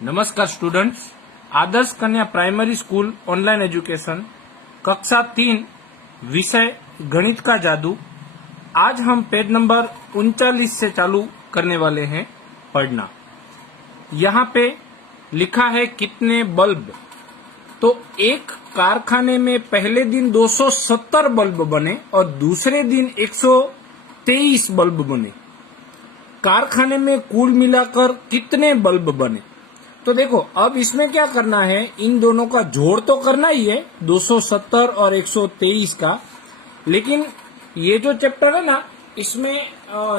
नमस्कार स्टूडेंट्स, आदर्श कन्या primary school online education कक्षा 3 विषय गणित का जादू। आज हम पेज नंबर 39 से चालू करने वाले हैं पढ़ना। यहाँ पे लिखा है कितने बल्ब। तो एक कारखाने में पहले दिन 270 बल्ब बने और दूसरे दिन 123 बल्ब बने। कारखाने में कुल मिलाकर कितने बल्ब बने। तो देखो, अब इसमें क्या करना है, इन दोनों का जोड़ तो करना ही है, 270 और 123 का। लेकिन ये जो चैप्टर है ना, इसमें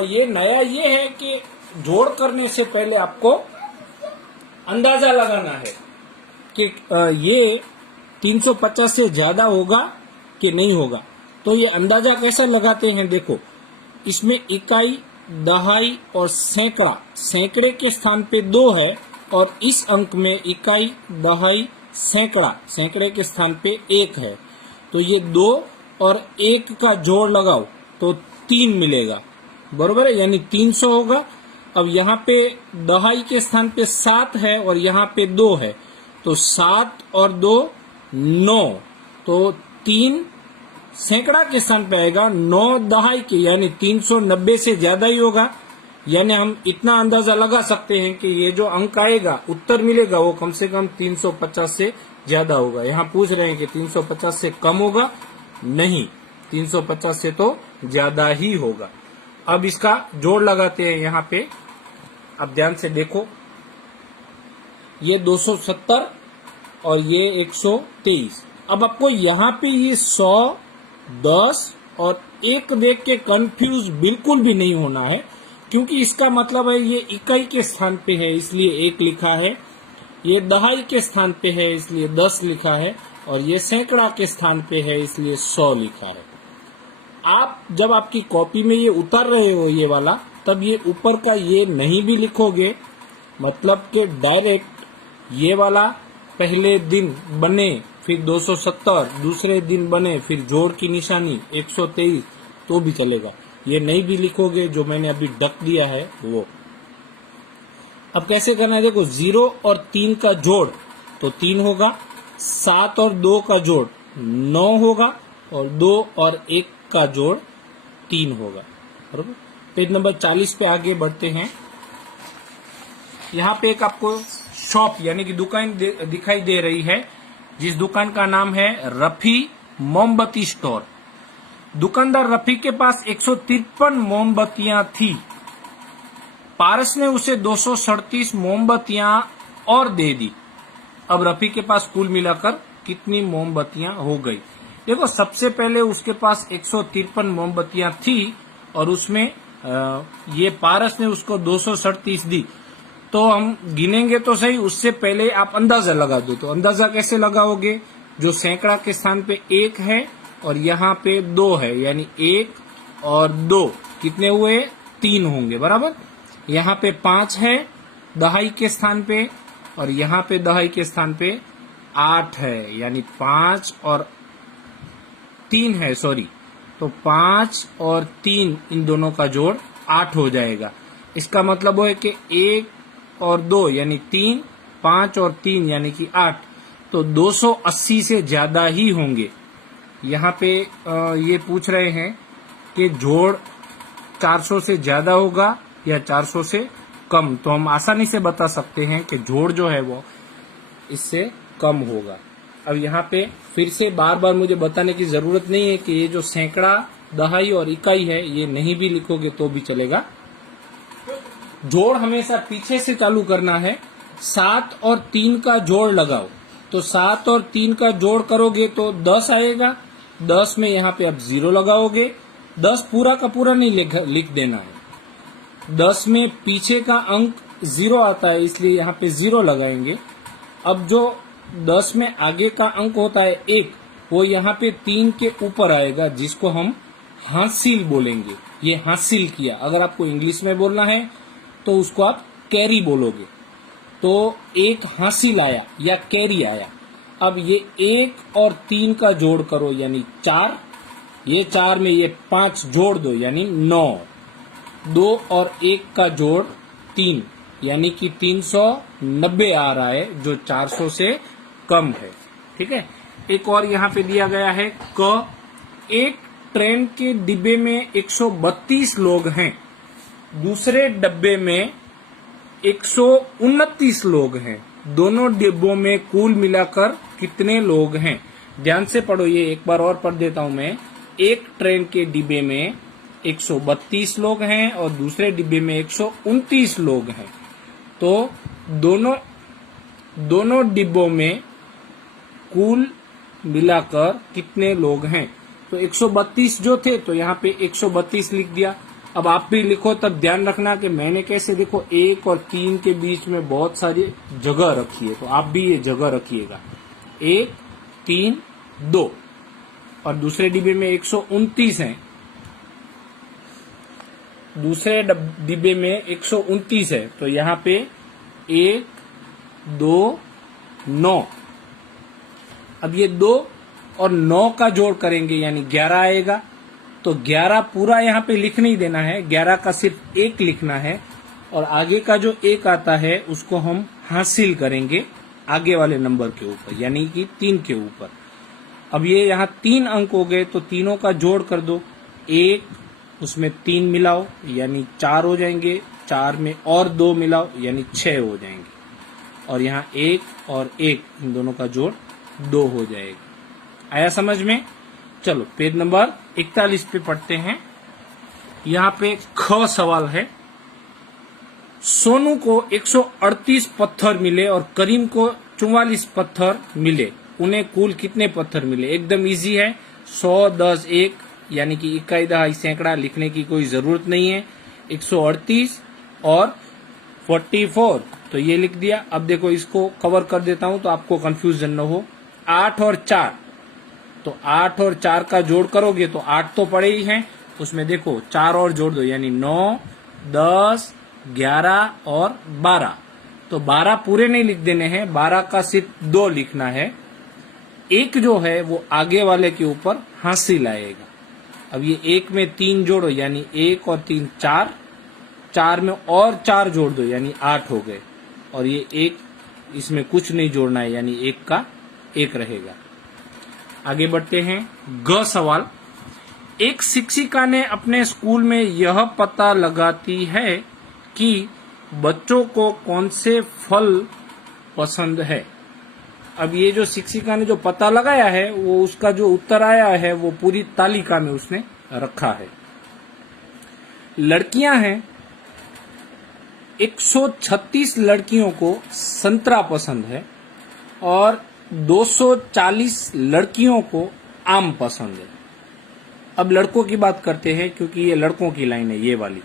ये नया ये है कि जोड़ करने से पहले आपको अंदाजा लगाना है कि ये 350 से ज्यादा होगा कि नहीं होगा। तो ये अंदाजा कैसा लगाते हैं, देखो, इसमें इकाई, दहाई और सैकड़ा, सैकड़े के स्थान पे 2 है और इस अंक में इकाई, दहाई, सैकड़ा, सैकड़े के स्थान पे 1 है। तो ये 2 और 1 का जोड़ लगाओ तो 3 मिलेगा, बरोबर है, यानी 300 होगा। अब यहाँ पे दहाई के स्थान पे 7 है और यहाँ पे 2 है, तो 7 और 2 9, तो 3 सैकड़ा के स्थान पे आएगा, 9 दहाई के, यानी 390 से ज्यादा ही होगा। यानी हम इतना अंदाजा लगा सकते हैं कि ये जो अंक आएगा, उत्तर मिलेगा, वो कम से कम 350 से ज्यादा होगा। यहाँ पूछ रहे हैं कि 350 से कम होगा, नहीं, 350 से तो ज्यादा ही होगा। अब इसका जोड़ लगाते हैं यहाँ पे। अब ध्यान से देखो, ये 270 और ये 123। अब आपको यहाँ पे ये 100, 10 और 1 देख के कंफ्यूज बिल्कुल भी नहीं होना है, क्योंकि इसका मतलब है ये इकाई के स्थान पे है इसलिए 1 लिखा है, ये दहाई के स्थान पे है इसलिए 10 लिखा है, और ये सैकड़ा के स्थान पे है इसलिए 100 लिखा है। आप जब आपकी कॉपी में ये उतार रहे हो ये वाला, तब ये ऊपर का ये नहीं भी लिखोगे, मतलब कि डायरेक्ट ये वाला पहले दिन बने, फिर 270, दूसरे दिन बने, फिर जोड़ की निशानी 123, तो भी चलेगा। ये नहीं भी लिखोगे जो मैंने अभी डक दिया है वो। अब कैसे करना है, देखो, 0 और 3 का जोड़ तो 3 होगा, 7 और 2 का जोड़ 9 होगा, और 2 और 1 का जोड़ 3 होगा, बरोबर। पेज नंबर 40 पे आगे बढ़ते हैं। यहाँ पे एक आपको शॉप यानी कि दुकान दिखाई दे रही है, जिस दुकान का नाम है रफी मोमबत्ती स्टोर। दुकानदार रफी के पास 153 मोमबत्तियां थी। पारस ने उसे 237 मोमबत्तियां और दे दी। अब रफी के पास कुल मिलाकर कितनी मोमबत्तियां हो गई। देखो, सबसे पहले उसके पास 153 मोमबत्तियां थी और उसमें ये पारस ने उसको 237 दी। तो हम गिनेंगे तो सही, उससे पहले आप अंदाजा लगा दो। तो अंदाजा कैसे लगाओगे, जो सैकड़ा के स्थान पे 1 है और यहाँ पे 2 है, यानी 1 और 2 कितने हुए, 3 होंगे, बराबर। यहाँ पे 5 है दहाई के स्थान पे, और यहाँ पे दहाई के स्थान पे 8 है, यानी 5 और 3 है, सॉरी, तो 5 और 3 इन दोनों का जोड़ 8 हो जाएगा। इसका मतलब है कि 1 और 2 यानी 3, 5 और 3 यानी कि 8, तो 280 से ज्यादा ही होंगे। यहाँ पे ये पूछ रहे हैं कि जोड़ 400 से ज्यादा होगा या 400 से कम, तो हम आसानी से बता सकते हैं कि जोड़ जो है वो इससे कम होगा। अब यहाँ पे फिर से बार बार मुझे बताने की जरूरत नहीं है कि ये जो सैकड़ा, दहाई और इकाई है, ये नहीं भी लिखोगे तो भी चलेगा। जोड़ हमेशा पीछे से चालू करना है। 7 और 3 का जोड़ लगाओ, तो 7 और 3 का जोड़ करोगे तो 10 आएगा। 10 में यहाँ पे अब 0 लगाओगे। 10 पूरा का पूरा नहीं लिख देना है। 10 में पीछे का अंक 0 आता है, इसलिए यहाँ पे 0 लगाएंगे। अब जो 10 में आगे का अंक होता है 1, वो यहाँ पे 3 के ऊपर आएगा, जिसको हम हासिल बोलेंगे। ये हासिल किया। अगर आपको इंग्लिश में बोलना है तो उसको आप कैरी बोलोगे। तो 1 हासिल आया या कैरी आया। अब ये 1 और 3 का जोड़ करो, यानी 4, ये 4 में ये 5 जोड़ दो, यानी 9, 2 और 1 का जोड़ 3, यानी कि 390 आ रहा है, जो 400 से कम है। ठीक है। एक और यहाँ पे दिया गया है क, एक ट्रेन के डिब्बे में 132 लोग हैं, दूसरे डब्बे में 129 लोग हैं, दोनों डिब्बों में कुल मिलाकर कितने लोग हैं? ध्यान से पढ़ो, ये एक बार और पढ़ देता हूं मैं। एक ट्रेन के डिब्बे में 132 लोग हैं और दूसरे डिब्बे में 129 लोग हैं, तो दोनों डिब्बों में कुल मिलाकर कितने लोग हैं? तो 132 जो थे तो यहाँ पे 132 लिख दिया। अब आप भी लिखो, तब ध्यान रखना कि मैंने कैसे, देखो 1 और 3 के बीच में बहुत सारी जगह रखी है, तो आप भी ये जगह रखिएगा। 1, 3, 2 और दूसरे डिब्बे में 129 है, दूसरे डिब्बे में 129 है, तो यहाँ पे 1, 2, 9। अब ये 2 और 9 का जोड़ करेंगे यानी 11 आएगा। तो 11 पूरा यहाँ पे लिख नहीं देना है, 11 का सिर्फ 1 लिखना है और आगे का जो 1 आता है उसको हम हासिल करेंगे आगे वाले नंबर के ऊपर, यानी कि 3 के ऊपर। अब ये यहाँ 3 अंक हो गए, तो तीनों का जोड़ कर दो, 1 उसमें 3 मिलाओ यानी 4 हो जाएंगे, 4 में और 2 मिलाओ यानी 6 हो जाएंगे, और यहाँ 1 और 1 इन दोनों का जोड़ 2 हो जाएगा। आया समझ में? चलो पेज नंबर 41 पे पढ़ते हैं। यहाँ पे ख सवाल है, सोनू को 138 पत्थर मिले और करीम को 44 पत्थर मिले, उन्हें कुल कितने पत्थर मिले? एकदम इजी है, 100, 10, 1 यानी कि इकाई दहाई सैकड़ा लिखने की कोई जरूरत नहीं है। 138 और 44 तो ये लिख दिया। अब देखो इसको कवर कर देता हूं तो आपको कंफ्यूजन न हो। 8 और 4, तो 8 और 4 का जोड़ करोगे तो 8 तो पड़े ही हैं, उसमें देखो 4 और जोड़ दो यानी 9, 10, 11 और 12। तो 12 पूरे नहीं लिख देने हैं, 12 का सिर्फ 2 लिखना है। एक जो है वो आगे वाले के ऊपर हासिल आएगा। अब ये 1 में 3 जोड़ो यानी 1 और 3 4, 4 में और 4 जोड़ दो यानी 8 हो गए, और ये 1 इसमें कुछ नहीं जोड़ना है यानी 1 का 1 रहेगा। आगे बढ़ते हैं। ग सवाल, एक शिक्षिका ने अपने स्कूल में यह पता लगाती है कि बच्चों को कौन से फल पसंद है। अब ये जो शिक्षिका ने जो पता लगाया है वो उसका जो उत्तर आया है वो पूरी तालिका में उसने रखा है। लड़कियां हैं, 136 लड़कियों को संतरा पसंद है और 240 लड़कियों को आम पसंद है। अब लड़कों की बात करते हैं क्योंकि ये लड़कों की लाइन है ये वाली।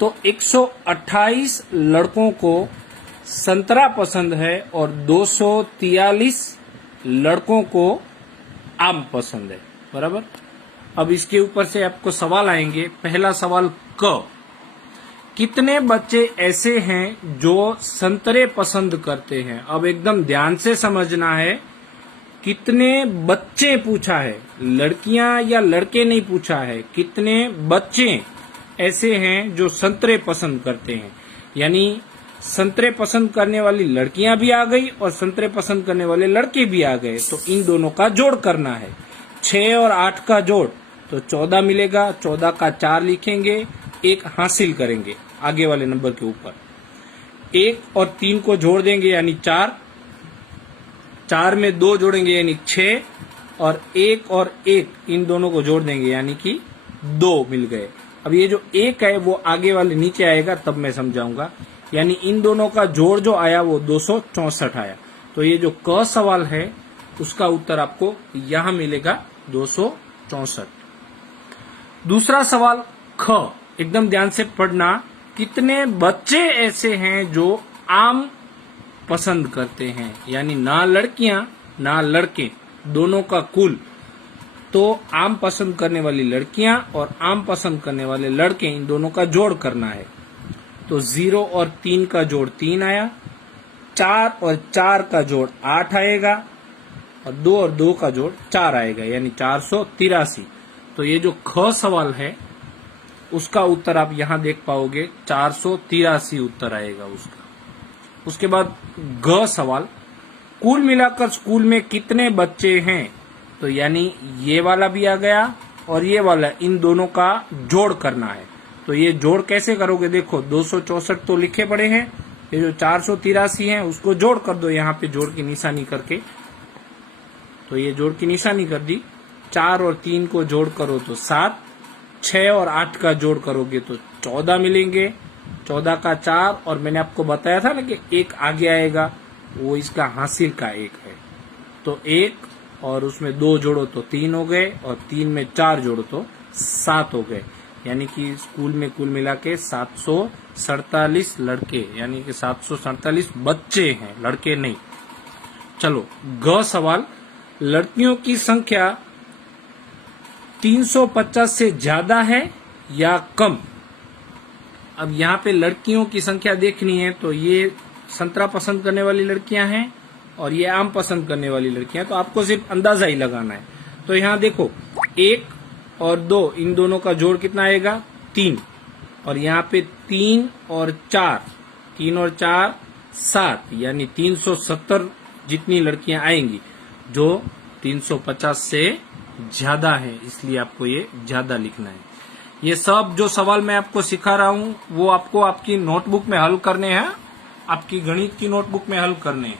तो 128 लड़कों को संतरा पसंद है और 243 लड़कों को आम पसंद है, बराबर। अब इसके ऊपर से आपको सवाल आएंगे। पहला सवाल क, कितने बच्चे ऐसे हैं जो संतरे पसंद करते हैं। अब एकदम ध्यान से समझना है, कितने बच्चे पूछा है, लड़कियां या लड़के नहीं पूछा है, कितने बच्चे ऐसे हैं जो संतरे पसंद करते हैं। यानी संतरे पसंद करने वाली लड़कियां भी आ गई और संतरे पसंद करने वाले लड़के भी आ गए, तो इन दोनों का जोड़ करना है। 6 और 8 का जोड़ तो 14 मिलेगा, 14 का 4 लिखेंगे, 1 हासिल करेंगे आगे वाले नंबर के ऊपर। 1 और 3 को जोड़ देंगे यानी 4, 4 में 2 जोड़ेंगे यानी 6, और 1 और 1 इन दोनों को जोड़ देंगे यानी कि 2 मिल गए। अब ये जो 1 है वो आगे वाले नीचे आएगा तब मैं समझाऊंगा। यानी इन दोनों का जोड़ जो आया वो 264 आया। तो ये जो क सवाल है उसका उत्तर आपको यहां मिलेगा 264। दूसरा सवाल ख, एकदम ध्यान से पढ़ना, कितने बच्चे ऐसे हैं जो आम पसंद करते हैं। यानी ना लड़कियां ना लड़के, दोनों का कुल। तो आम पसंद करने वाली लड़कियां और आम पसंद करने वाले लड़के, इन दोनों का जोड़ करना है। तो 0 और 3 का जोड़ 3 आया, 4 और 4 का जोड़ 8 आएगा, और 2 और 2 का जोड़ 4 आएगा यानी 483। तो ये जो ख सवाल है उसका उत्तर आप यहाँ देख पाओगे 483 उत्तर आएगा उसका। उसके बाद ग सवाल, कुल मिलाकर स्कूल में कितने बच्चे हैं? तो यानी ये वाला भी आ गया और ये वाला, इन दोनों का जोड़ करना है। तो ये जोड़ कैसे करोगे? देखो 264 तो लिखे पड़े हैं, ये जो 483 है उसको जोड़ कर दो यहाँ पे जोड़ की निशानी करके। तो ये जोड़ की निशानी कर दी। 4 और 3 को जोड़ करो तो 7, 6 और 8 का जोड़ करोगे तो 14 मिलेंगे। 14 का 4 और मैंने आपको बताया था ना कि एक आगे आएगा, वो इसका हासिल का 1 है। तो 1 और उसमें 2 जोड़ो तो 3 हो गए और 3 में 4 जोड़ो तो 7 हो गए। यानी कि स्कूल में कुल मिला के 747 लड़के यानी कि 747 बच्चे हैं, लड़के नहीं। चलो ग सवाल, लड़कियों की संख्या 350 से ज्यादा है या कम? अब यहाँ पे लड़कियों की संख्या देखनी है तो ये संतरा पसंद करने वाली लड़कियां हैं और ये आम पसंद करने वाली लड़कियां, तो आपको सिर्फ अंदाजा ही लगाना है। तो यहाँ देखो 1 और 2 इन दोनों का जोड़ कितना आएगा? 3, और यहाँ पे 3 और 4, 3 और 4 7, यानी 370 जितनी लड़कियां आएंगी, जो 350 से ज्यादा है, इसलिए आपको ये ज्यादा लिखना है। ये सब जो सवाल मैं आपको सिखा रहा हूँ वो आपको आपकी नोटबुक में हल करने हैं, आपकी गणित की नोटबुक में हल करने हैं।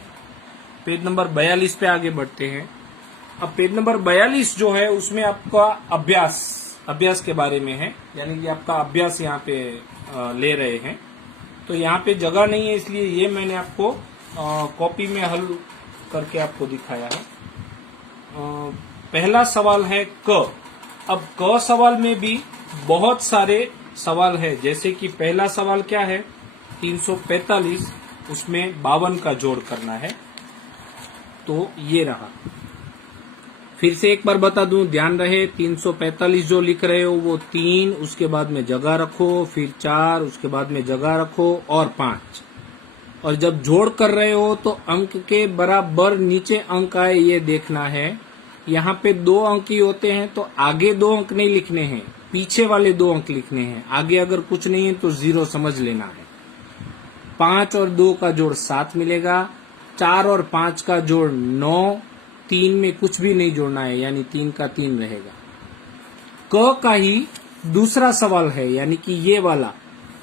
पेज नंबर 42 पे आगे बढ़ते हैं। अब पेज नंबर 42 जो है उसमें आपका अभ्यास के बारे में है, यानी कि आपका अभ्यास यहाँ पे ले रहे हैं। तो यहाँ पे जगह नहीं है इसलिए ये मैंने आपको कॉपी में हल करके आपको दिखाया है। पहला सवाल है क। अब क सवाल में भी बहुत सारे सवाल है, जैसे कि पहला सवाल क्या है? 345, उसमें 52 का जोड़ करना है। तो ये रहा। फिर से एक बार बता दूं, ध्यान रहे, 345 जो लिख रहे हो वो 3, उसके बाद में जगह रखो, फिर 4, उसके बाद में जगह रखो और 5। और जब जोड़ कर रहे हो तो अंक के बराबर नीचे अंक आए ये देखना है। यहाँ पे 2 अंक ही होते हैं तो आगे 2 अंक नहीं लिखने हैं, पीछे वाले 2 अंक लिखने हैं। आगे अगर कुछ नहीं है तो 0 समझ लेना है। 5 और 2 का जोड़ 7 मिलेगा, 4 और 5 का जोड़ 9, 3 में कुछ भी नहीं जोड़ना है यानी 3 का 3 रहेगा। क का ही दूसरा सवाल है, यानी कि ये वाला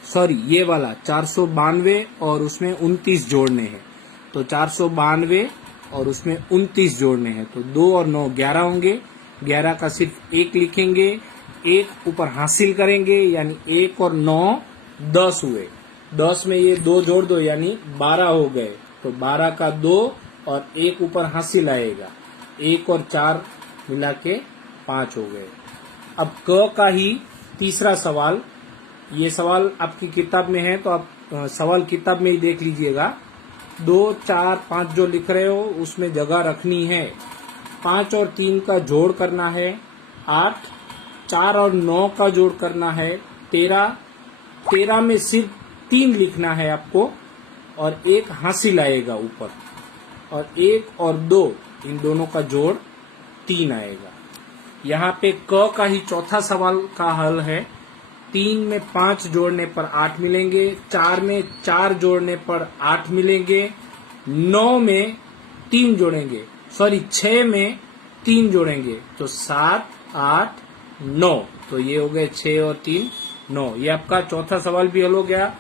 492 और उसमें 29 जोड़ने हैं। तो 492 और उसमें 29 जोड़ने हैं, तो 2 और 9 11 होंगे। 11 का सिर्फ 1 लिखेंगे, 1 ऊपर हासिल करेंगे यानी 1 और 9 10 हुए। 10 में ये 2 जोड़ दो यानी 12 हो गए। तो 12 का 2 और 1 ऊपर हासिल आएगा, 1 और 4 मिला के 5 हो गए। अब क का ही तीसरा सवाल, ये सवाल आपकी किताब में है तो आप सवाल किताब में ही देख लीजिएगा। 2 4 5 जो लिख रहे हो उसमें जगह रखनी है। 5 और 3 का जोड़ करना है 8, 4 और 9 का जोड़ करना है 13। 13 में सिर्फ 3 लिखना है आपको और 1 हासिल आएगा ऊपर, और 1 और 2 इन दोनों का जोड़ 3 आएगा। यहाँ पे क का ही चौथा सवाल का हल है। 3 में 5 जोड़ने पर 8 मिलेंगे, 4 में 4 जोड़ने पर 8 मिलेंगे, 9 में 3 जोड़ेंगे, 6 में 3 जोड़ेंगे तो 7 8 9। तो ये हो गए 6 और 3 9। ये आपका चौथा सवाल भी हल हो गया।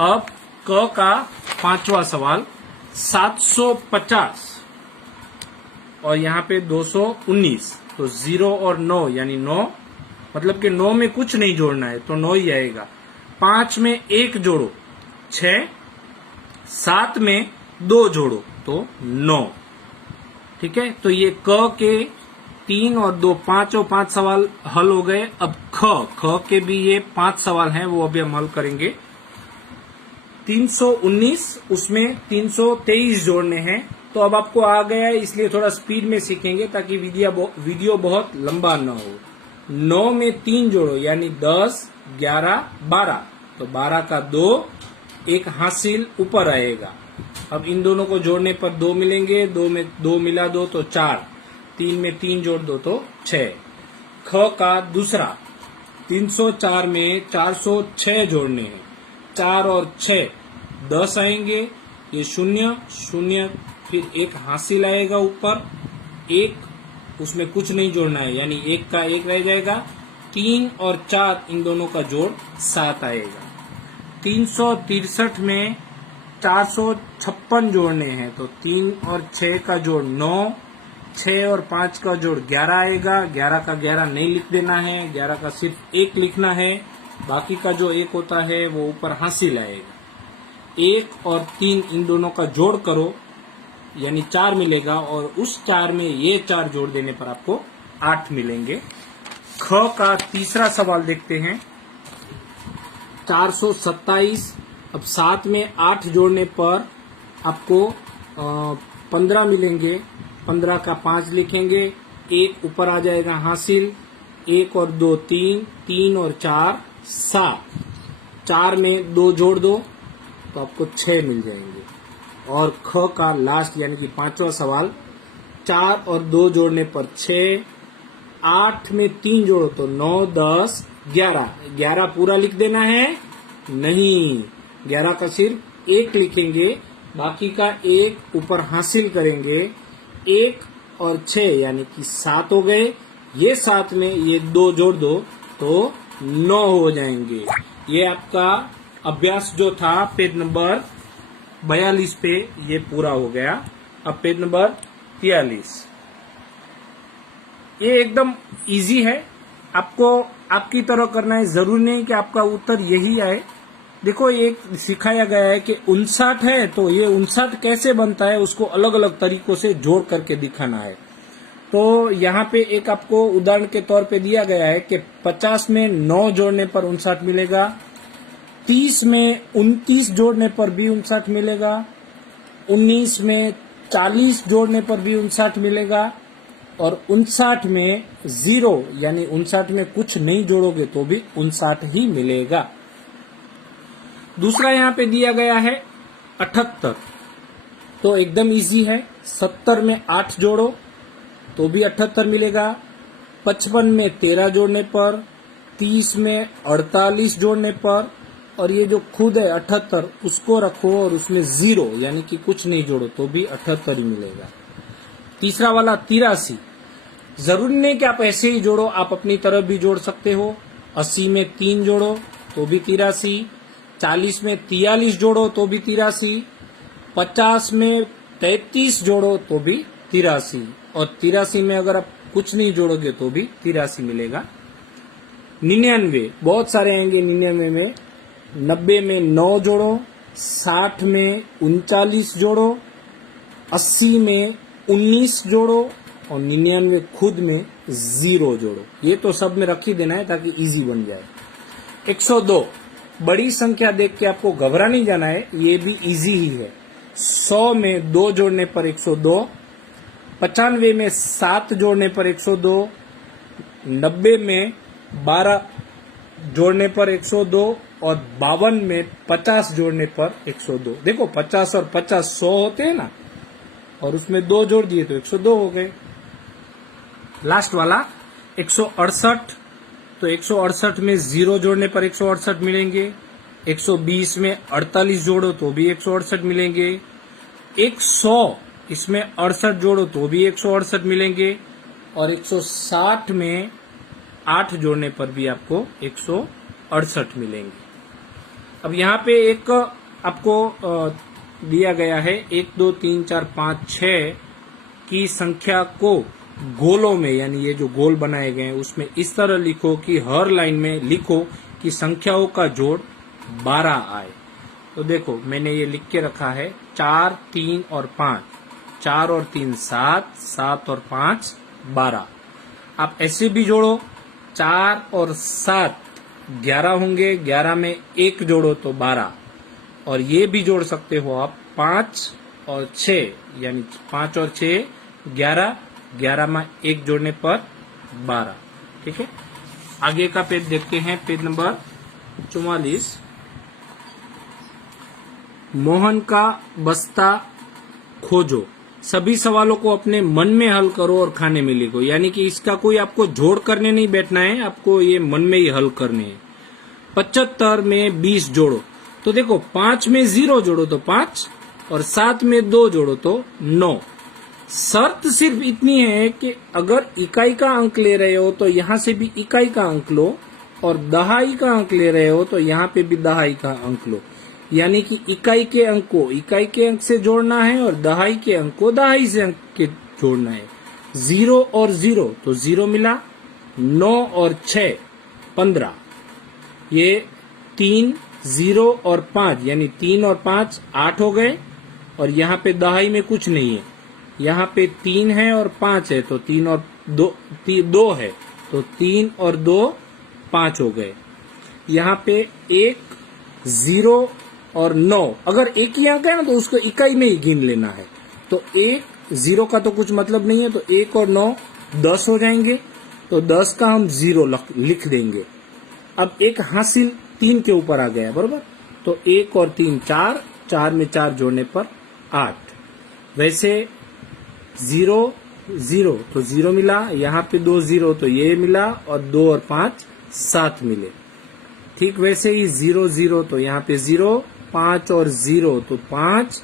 अब क का पांचवा सवाल 750 और यहाँ पे 219, तो 0 और 9 यानी 9, मतलब कि 9 में कुछ नहीं जोड़ना है तो 9 ही आएगा। 5 में 1 जोड़ो 6, 7 में 2 जोड़ो तो 9। ठीक है, तो ये क के 3 और 2 5 सवाल हल हो गए। अब ख के भी ये 5 सवाल हैं, वो अभी हम हल करेंगे। 319 उसमें 323 जोड़ने हैं, तो अब आपको आ गया है, इसलिए थोड़ा स्पीड में सीखेंगे ताकि वीडियो बहुत लंबा न हो। 9 में 3 जोड़ो यानी 10 11 12, तो 12 का 2 1 हासिल ऊपर आएगा। अब इन दोनों को जोड़ने पर 2 मिलेंगे, 2 में 2 मिला दो तो 4, 3 में 3 जोड़ दो तो 6। ख का दूसरा 304 में 406 जोड़ने हैं। 4 और 6 10 आएंगे, ये 0 0, फिर एक हासिल आएगा ऊपर, एक उसमें कुछ नहीं जोड़ना है, यानी एक का एक रह जाएगा। 3 और 4 इन दोनों का जोड़ 7 आएगा। 363 में 456 जोड़ने हैं, तो 3 और 6 का जोड़ 9, 6 और 5 का जोड़ 11 आएगा। 11 का 11 नहीं लिख देना है, 11 का सिर्फ एक लिखना है, बाकी का जो एक होता है वो ऊपर हासिल आएगा। 1 और 3 इन दोनों का जोड़ करो, यानी 4 मिलेगा, और उस 4 में ये 4 जोड़ देने पर आपको 8 मिलेंगे। ख का तीसरा सवाल देखते हैं। 427, अब 7 में 8 जोड़ने पर आपको 15 मिलेंगे। 15 का 5 लिखेंगे, एक ऊपर आ जाएगा हासिल, 1 और 2 3, 3 और 4 7, 4 में 2 जोड़ दो तो आपको 6 मिल जाएंगे। और ख का लास्ट यानी कि 5वां सवाल, 4 और 2 जोड़ने पर 6, 8 में 3 जोड़ो तो 9 10 11, 11 पूरा लिख देना है नहीं, 11 का सिर्फ एक लिखेंगे, बाकी का एक ऊपर हासिल करेंगे। 1 और 6 यानी कि 7 हो गए, ये 7 में ये 2 जोड़ दो तो 9 हो जाएंगे। ये आपका अभ्यास जो था पेज नंबर 42 पे ये पूरा हो गया। अब पेज नंबर 43, ये एकदम इजी है, आपको आपकी तरह करना है, जरूरी नहीं कि आपका उत्तर यही आए। देखो एक सिखाया गया है कि 59 है, तो ये 59 कैसे बनता है उसको अलग अलग तरीकों से जोड़ करके दिखाना है। तो यहाँ पे एक आपको उदाहरण के तौर पे दिया गया है कि 50 में 9 जोड़ने पर 59 मिलेगा, 30 में 29 जोड़ने पर भी 59 मिलेगा, 19 में 40 जोड़ने पर भी 59 मिलेगा, और 59 में 0 यानी 59 में कुछ नहीं जोड़ोगे तो भी 59 ही मिलेगा। दूसरा यहाँ पे दिया गया है 78, तो एकदम इजी है। 70 में 8 जोड़ो तो भी 78 मिलेगा। 55 में 13 जोड़ने पर, 30 में 48 जोड़ने पर, और ये जो खुद है 78 उसको रखो और उसमें 0 यानी कि कुछ नहीं जोड़ो तो भी 78 ही मिलेगा। तीसरा वाला 83, जरूरी नहीं कि आप ऐसे ही जोड़ो, आप अपनी तरफ भी जोड़ सकते हो। 80 में 3 जोड़ो तो भी 83, 40 में 43 जोड़ो तो भी 83, 50 में 33 जोड़ो तो भी 83, और 83 में अगर आप कुछ नहीं जोड़ोगे तो भी 83 मिलेगा। 99 बहुत सारे आएंगे 99 में। 90 में 9 जोड़ो, 60 में 39 जोड़ो, 80 में 19 जोड़ो, और 99 खुद में 0 जोड़ो। ये तो सब में रख ही देना है ताकि इजी बन जाए। 102 बड़ी संख्या देख के आपको घबरा नहीं जाना है, ये भी इजी ही है। 100 में 2 जोड़ने पर 102, 95 में 7 जोड़ने पर 102, 90 में 12 जोड़ने पर 102, और 52 में 50 जोड़ने पर 102। देखो 50 और 50 100 होते हैं ना, और उसमें 2 जोड़ दिए तो 102 हो गए। लास्ट वाला 168, तो 168 में 0 जोड़ने पर 168 मिलेंगे। 120 में 48 जोड़ो तो भी 168 मिलेंगे। 100 इसमें 68 जोड़ो तो भी 168 मिलेंगे, और 160 में 8 जोड़ने पर भी आपको 168 मिलेंगे। अब यहाँ पे एक आपको दिया गया है 1 2 3 4 5 6 की संख्या को गोलों में, यानी ये जो गोल बनाए गए हैं उसमें इस तरह लिखो कि हर लाइन में लिखो कि संख्याओं का जोड़ 12 आए। तो देखो मैंने ये लिख के रखा है 4 3 और 5, 4 और 3 7, 7 और 5 12। आप ऐसे भी जोड़ो, 4 और 7 11 होंगे, 11 में 1 जोड़ो तो 12, और ये भी जोड़ सकते हो आप 5 और 6, यानी 5 और 6 11, 11 में 1 जोड़ने पर 12। ठीक है, आगे का पेज देखते हैं, पेज नंबर 44। मोहन का बस्ता खोजो, सभी सवालों को अपने मन में हल करो और खाने में लिखो, यानी कि इसका कोई आपको जोड़ करने नहीं बैठना है, आपको ये मन में ही हल करने हैं। 75 में 20 जोड़ो तो देखो 5 में 0 जोड़ो तो 5 और 7 में 2 जोड़ो तो 9। शर्त सिर्फ इतनी है कि अगर इकाई का अंक ले रहे हो तो यहाँ से भी इकाई का अंक लो और दहाई का अंक ले रहे हो तो यहाँ पे भी दहाई का अंक लो, यानी कि इकाई के अंक को इकाई के अंक से जोड़ना है और दहाई के अंक को दहाई से अंक के जोड़ना है। 0 और 0 तो 0 मिला, 9 और 6 15, ये 3 0 और 5 यानी 3 और 5 8 हो गए और यहाँ पे दहाई में कुछ नहीं है, यहाँ पे 3 है और 5 है तो 3 और 2 है तो 3 और 2 5 हो गए। यहाँ पे 1 0 और 9, अगर एक ही अंक है ना तो उसको इकाई में ही गिन लेना है, तो 1 0 का तो कुछ मतलब नहीं है, तो 1 और 9 10 हो जाएंगे, तो 10 का हम 0 लिख देंगे। अब एक हासिल 3 के ऊपर आ गया, बरोबर, तो 1 और 3 4, 4 में 4 जोड़ने पर 8। वैसे 0 0 तो 0 मिला, यहाँ पे 2 0 तो ये मिला और 2 और 5 7 मिले। ठीक वैसे ही 0 0 तो यहाँ पे 0, 5 और 0 तो 5,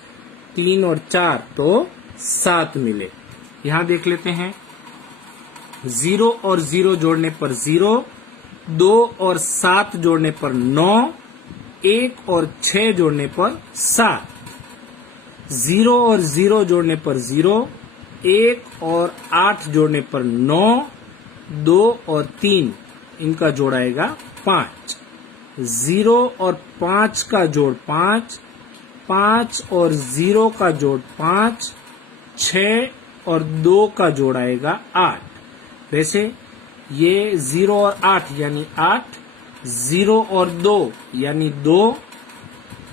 3 और 4 तो 7 मिले। यहाँ देख लेते हैं, 0 और 0 जोड़ने पर 0, 2 और 7 जोड़ने पर 9, 1 और 6 जोड़ने पर 7, 0 और 0 जोड़ने पर 0, 1 और 8 जोड़ने पर 9, 2 और 3 इनका जोड़ आएगा 5, 0 और 5 का जोड़ 5, 5 और 0 का जोड़ 5, 6 और 2 का जोड़ आएगा 8। वैसे ये 0 और 8 यानी 8, 0 और 2 यानी 2,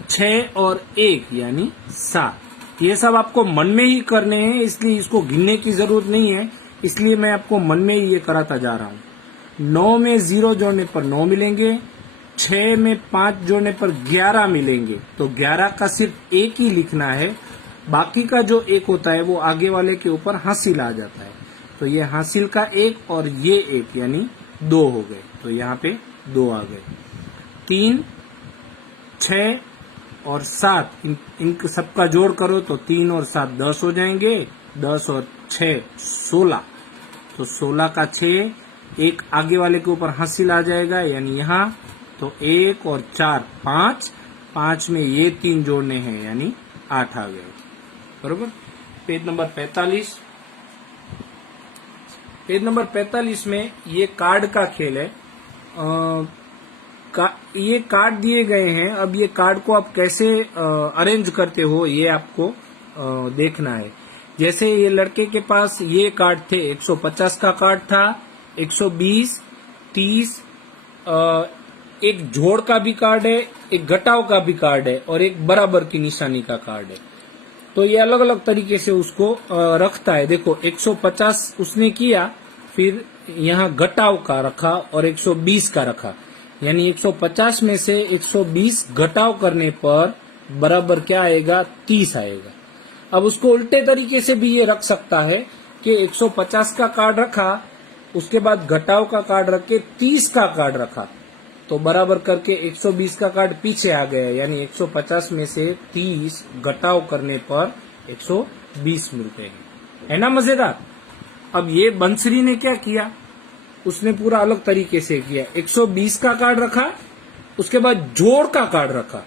6 और 1 यानी 7। ये सब आपको मन में ही करने हैं, इसलिए इसको गिनने की जरूरत नहीं है, इसलिए मैं आपको मन में ही ये कराता जा रहा हूँ। 9 में 0 जोड़ने पर 9 मिलेंगे, 6 में 5 जोड़ने पर 11 मिलेंगे, तो 11 का सिर्फ एक ही लिखना है, बाकी का जो एक होता है वो आगे वाले के ऊपर हासिल आ जाता है, तो ये हासिल का एक और ये एक यानी 2 हो गए, तो यहाँ पे 2 आ गए। 3 6 और 7 इन सबका जोड़ करो तो 3 और 7 10 हो जाएंगे, 10 और 6 16, तो 16 का 6 एक आगे वाले के ऊपर हासिल आ जाएगा यानी यहाँ, तो 1 और 4 5, 5 में ये 3 जोड़ने हैं यानी 8 आ गए, बरोबर। पेज नंबर 45, पेज नंबर 45 में ये कार्ड का खेल है। ये कार्ड दिए गए हैं, अब ये कार्ड को आप कैसे अरेंज करते हो ये आपको देखना है। जैसे ये लड़के के पास ये कार्ड थे, 150 का कार्ड था, 120, 30, एक जोड़ का भी कार्ड है, एक घटाव का भी कार्ड है और एक बराबर की निशानी का कार्ड है, तो ये अलग अलग तरीके से उसको रखता है। देखो 150 उसने किया, फिर यहाँ घटाव का रखा और 120 का रखा, यानी 150 में से 120 घटाव करने पर बराबर क्या आएगा, 30 आएगा। अब उसको उल्टे तरीके से भी ये रख सकता है कि 150 का कार्ड रखा, उसके बाद घटाव का कार्ड रख के 30 का कार्ड रखा, तो बराबर करके 120 का कार्ड पीछे आ गया, यानी 150 में से 30 घटाव करने पर 120 मिलते हैं, है ना मजेदार। अब ये बंसरी ने क्या किया, उसने पूरा अलग तरीके से किया, 120 का कार्ड रखा, उसके बाद जोड़ का कार्ड रखा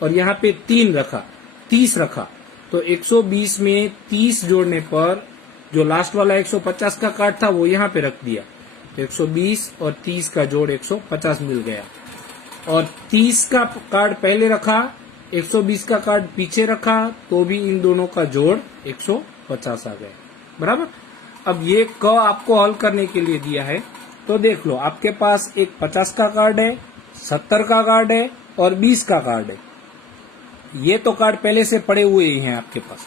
और यहाँ पे 3 रखा, 30 रखा, तो 120 में 30 जोड़ने पर जो लास्ट वाला 150 का कार्ड था वो यहाँ पे रख दिया, तो 120 और 30 का जोड़ 150 मिल गया। और 30 का कार्ड पहले रखा, 120 का कार्ड पीछे रखा, तो भी इन दोनों का जोड़ 150 आ गया, बराबर। अब ये क आपको हल करने के लिए दिया है, तो देख लो, आपके पास एक 50 का कार्ड है, 70 का कार्ड है और 20 का कार्ड है। ये तो कार्ड पहले से पड़े हुए ही हैं आपके पास,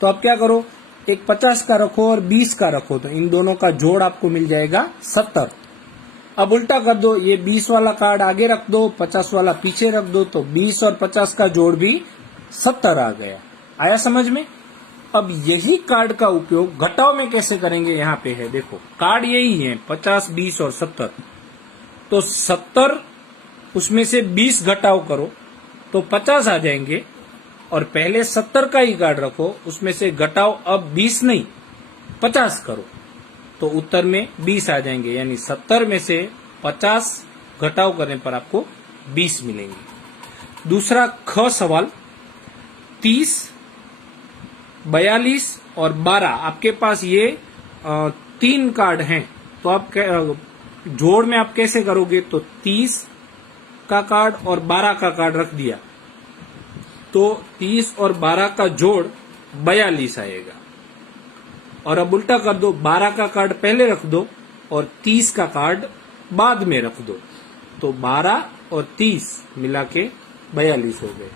तो आप क्या करो, एक 50 का रखो और 20 का रखो, तो इन दोनों का जोड़ आपको मिल जाएगा 70। अब उल्टा कर दो, ये 20 वाला कार्ड आगे रख दो, 50 वाला पीछे रख दो, तो 20 और 50 का जोड़ भी 70 आ गया। आया समझ में। अब यही कार्ड का उपयोग घटाव में कैसे करेंगे यहाँ पे है, देखो कार्ड यही है 50, 20 और 70। तो 70 उसमें से 20 घटाव करो तो 50 आ जाएंगे, और पहले 70 का ही कार्ड रखो, उसमें से घटाव अब 20 नहीं 50 करो तो उत्तर में 20 आ जाएंगे, यानी 70 में से 50 घटाव करने पर आपको 20 मिलेंगे। दूसरा ख सवाल, 30, 42 और 12 आपके पास ये 3 कार्ड हैं, तो आप जोड़ में आप कैसे करोगे, तो 30 का कार्ड और 12 का कार्ड रख दिया तो 30 और 12 का जोड़ 42 आएगा। और अब उल्टा कर दो, 12 का कार्ड पहले रख दो और 30 का कार्ड बाद में रख दो, तो 12 और 30 मिला के 42 हो गए।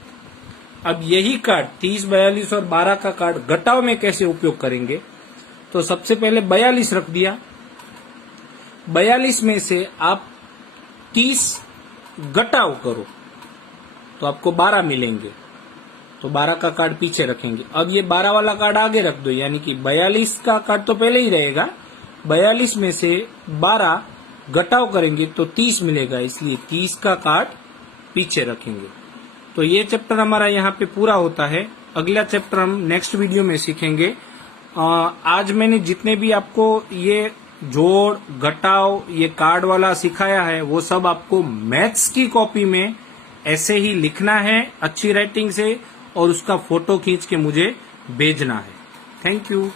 अब यही कार्ड 30, 42 और 12 का कार्ड घटाव में कैसे उपयोग करेंगे, तो सबसे पहले 42 रख दिया, 42 में से आप 30 घटाव करो तो आपको 12 मिलेंगे, तो 12 का कार्ड पीछे रखेंगे। अब ये 12 वाला कार्ड आगे रख दो, यानी कि 42 का कार्ड तो पहले ही रहेगा, 42 में से 12 घटाव करेंगे तो 30 मिलेगा, इसलिए 30 का कार्ड पीछे रखेंगे। तो ये चैप्टर हमारा यहाँ पे पूरा होता है। अगला चैप्टर हम नेक्स्ट वीडियो में सीखेंगे। आज मैंने जितने भी आपको ये जोड़ घटाव ये कार्ड वाला सिखाया है वो सब आपको मैथ्स की कॉपी में ऐसे ही लिखना है अच्छी राइटिंग से, और उसका फोटो खींच के मुझे भेजना है। Thank you.